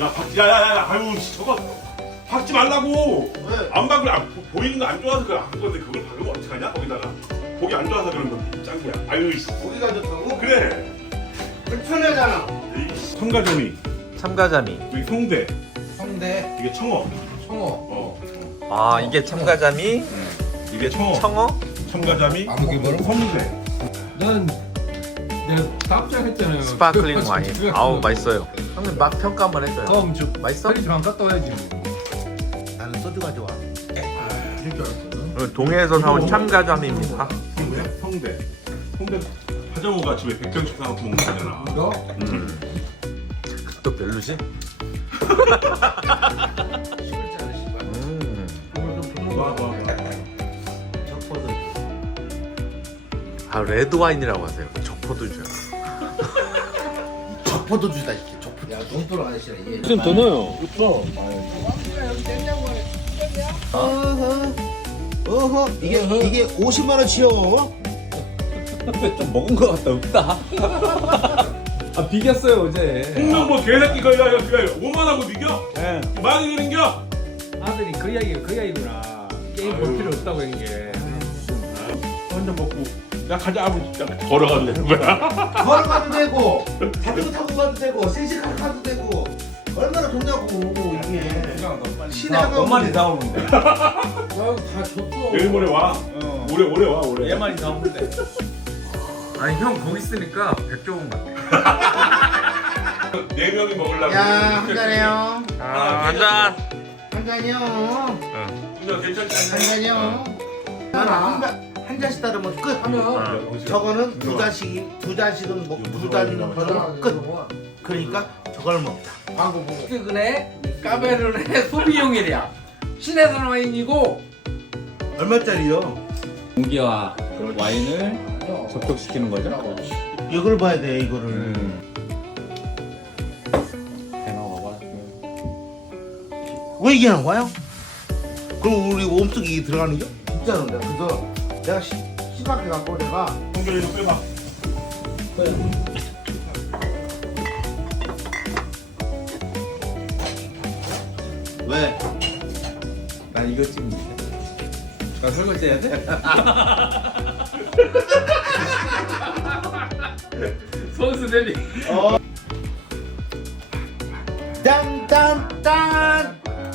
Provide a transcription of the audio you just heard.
야, 박지, 야, 야, 야, 야, 아유, 저거 박지 말라고. 네. 안 박을 보, 이는 거 안 좋아서 그래 건데 그걸 박으면 어떡 하냐 거기다가 보기 거기 안 좋아서 그런 건데 짱이야. 아유, 보기가 좋다고? 그래. 그래. 편하잖아 네. 참가자미. 참가자미. 우리 송대. 송대. 이게 청어. 청어. 어. 아, 이게 어, 참가자미. 이게 청어. 참가자미. 아무 응. 개 어, 송대. 난 스파클링 와인. 아우 거. 맛있어요. 네. 형님 막 평가 한번 했어요. 어, 맛있어? 형님 갔다 야지 나는 소주가 좋아. 아유, 동해에서 음, 사온 참가자입니다 형대. 형대 하정우가 집에 백정식 사고 먹는 거잖아. 이 음. 또 별로지? 음. 좀 음. 좀좀 놔봐. 놔봐. 아 레드 와인이라고 하세요. 접어도 주다 이게 접어. 야, 돈도로 하시라 이게. 더넣요 이거. 이게 이게 50만 원치요. 좀 먹은 거 같다. 웃다. 아, 비겼어요, 어제. 홍명 뭐 개새끼가 야, 야, 야. 5만 하고 비겨? 예. 네. 이 그린겨? 아들이 그 이야기, 그 이야기구나. 게임 볼 아유. 필요 없다고 한 게. 야 가자 아버지 걸어가도 되는 거야? 걸어가도 되고 자전거 타고 가도 되고 세시간 타도 되고 얼마나 좋냐고 이게 신하가 너 많이 아, 나오는데 다 줬어 일 와? 어. 오래 오와 오래 얘 많이 나오는데 아니 형 거기 있으니까 백종원 같아 네 명이 먹으려 야한 잔해요 한 잔! 아, 한 잔이요 네. 한 잔, 괜찮지 않나한잔이 어. 한 잔씩 따르면 끝. 하면 아, 그렇지. 저거는 그렇지. 두 잔씩 두 잔씩은 뭐두 잔이면 끝. 그러니까 저걸 먹자. 광고 어. 보고. 최근 카베르네 소비용이랴. 시내산 와인이고 얼마짜리요? 공기와 와인을 맞아. 접촉시키는 거죠? 그 어. 이걸 봐야 돼 이거를. 음. 음. 왜 이게 나와요? 그럼 우리 몸속이 들어가는 게? 진짜로 내가 그래서 내가 심각해 갖고 내가 동결 이거 빼봐 빼 왜? 난 이거 찍는데 나 설거지 해야 돼? 선수 내리 <릴리. 웃음> 어. 딴딴딴